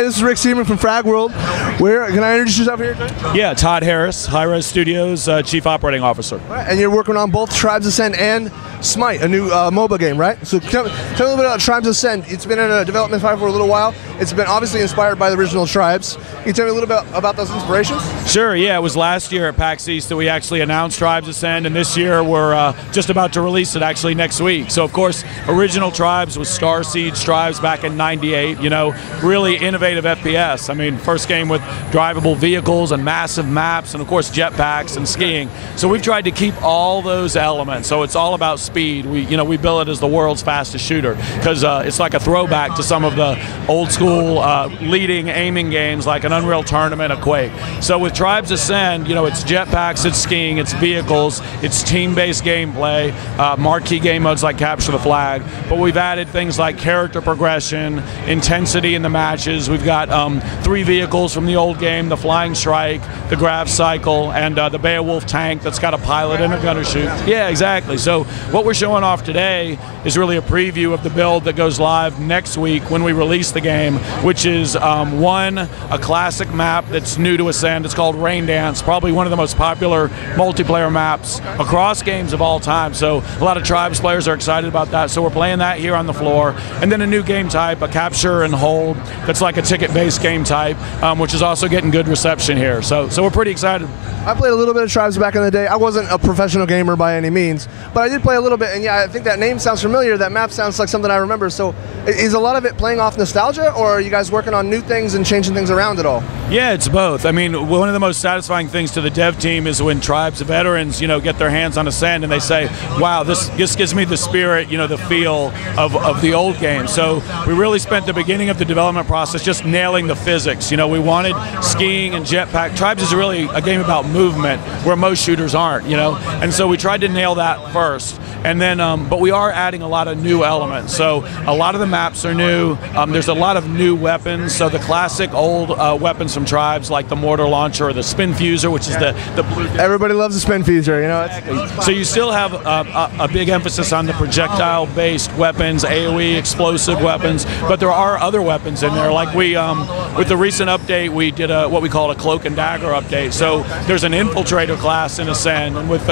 Hey, this is Rick Seaman from Frag World. Can I introduce yourself here? Yeah, Todd Harris, Hi-Rez Studios, Chief Operating Officer. Right, and you're working on both Tribes Ascend and Smite, a new MOBA game, right? So tell me a little bit about Tribes Ascend. It's been in a development phase for a little while. It's been obviously inspired by the original Tribes. Can you tell me a little bit about those inspirations? Sure, yeah, it was last year at PAX East that we actually announced Tribes Ascend, and this year we're just about to release it actually next week. So of course, original Tribes was Star Siege Tribes back in '98, you know, really innovative FPS. I mean, first game with drivable vehicles and massive maps, and of course jetpacks and skiing. So we've tried to keep all those elements. So it's all about speed. We bill it as the world's fastest shooter because it's like a throwback to some of the old school leading aiming games like an Unreal Tournament, a Quake. So with Tribes Ascend, you know, it's jetpacks, it's skiing, it's vehicles, it's team-based gameplay, marquee game modes like Capture the Flag. But we've added things like character progression, intensity in the matches. We've got 3 vehicles from the old game: the Flying Strike, the Grav Cycle, and the Beowulf tank that's got a pilot and a gunner chute. Yeah, exactly. So what we're showing off today is really a preview of the build that goes live next week when we release the game, which is a classic map that's new to Ascend. It's called Rain Dance, probably one of the most popular multiplayer maps across games of all time. So a lot of Tribes players are excited about that. So we're playing that here on the floor. And then a new game type, a capture and hold, that's like a ticket-based game type, which is also getting good reception here. So we're pretty excited. I played a little bit of Tribes back in the day. I wasn't a professional gamer by any means, but I did play a little bit, and yeah, I think that name sounds familiar. That map sounds like something I remember. So is a lot of it playing off nostalgia, or are you guys working on new things and changing things around at all? Yeah, it's both. I mean, one of the most satisfying things to the dev team is when Tribes veterans, you know, get their hands on Ascend and they say, wow, this gives me the spirit, you know, the feel of the old game. So we really spent the beginning of the development process just nailing the physics. You know, we wanted skiing and jetpack. Tribes is really a game about movement where most shooters aren't, you know, and so we tried to nail that first. And then, but we are adding a lot of new elements. So a lot of the maps are new. There's a lot of new weapons. So the classic old weapons from Tribes, like the mortar launcher or the spin fuser, which is the blue. Everybody loves the spin fuser, you know. Exactly. So you still have a big emphasis on the projectile-based weapons, AOE, explosive weapons, but there are other weapons in there. Like we, with the recent update, we did what we call a cloak and dagger update. So there's an infiltrator class in Ascend, and with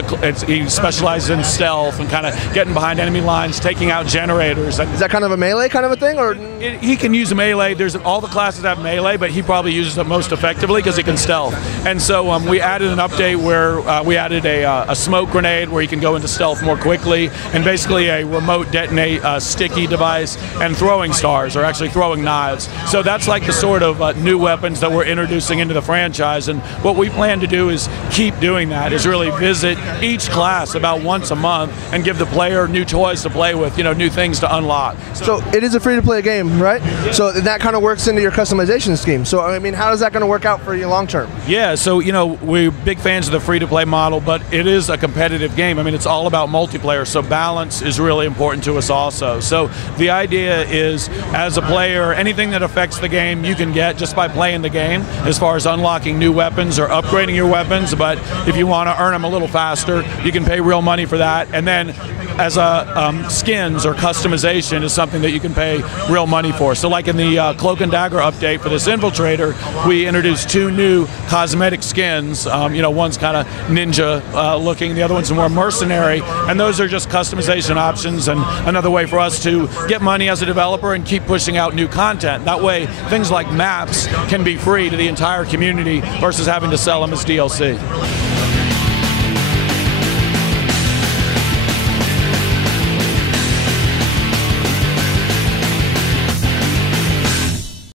he specializes in stealth and kind of getting behind enemy lines, taking out generators. Is that kind of a melee kind of a thing, or? He can use a melee. All the classes have melee, but he probably uses it most effectively because he can stealth. And so we added an update where we added a smoke grenade where you can go into stealth more quickly, and basically a remote detonate sticky device, and throwing stars, or actually throwing knives. So that's like the sort of new weapons that we're introducing into the franchise. And what we plan to do is keep doing that, is really visit each class about once a month and give the player new toys to play with, you know, new things to unlock. So it is a free-to-play game, right? So that kind of works into your customization scheme. So I mean, how is that going to work out for you long term? Yeah, so you know, we're big fans of the free-to-play model, but it is a competitive game. I mean, it's all about multiplayer, so balance is really important to us also. So the idea is, as a player, anything that affects the game you can get just by playing the game, as far as unlocking new weapons or upgrading your weapons. But if you want to earn them a little faster, you can pay real money for that. And then as skins or customization is something that you can pay real money for. So like in the Cloak and Dagger update for this Infiltrator, we introduced 2 new cosmetic skins. You know, one's kind of ninja looking, the other one's more mercenary, and those are just customization options and another way for us to get money as a developer and keep pushing out new content. That way, things like maps can be free to the entire community versus having to sell them as DLC.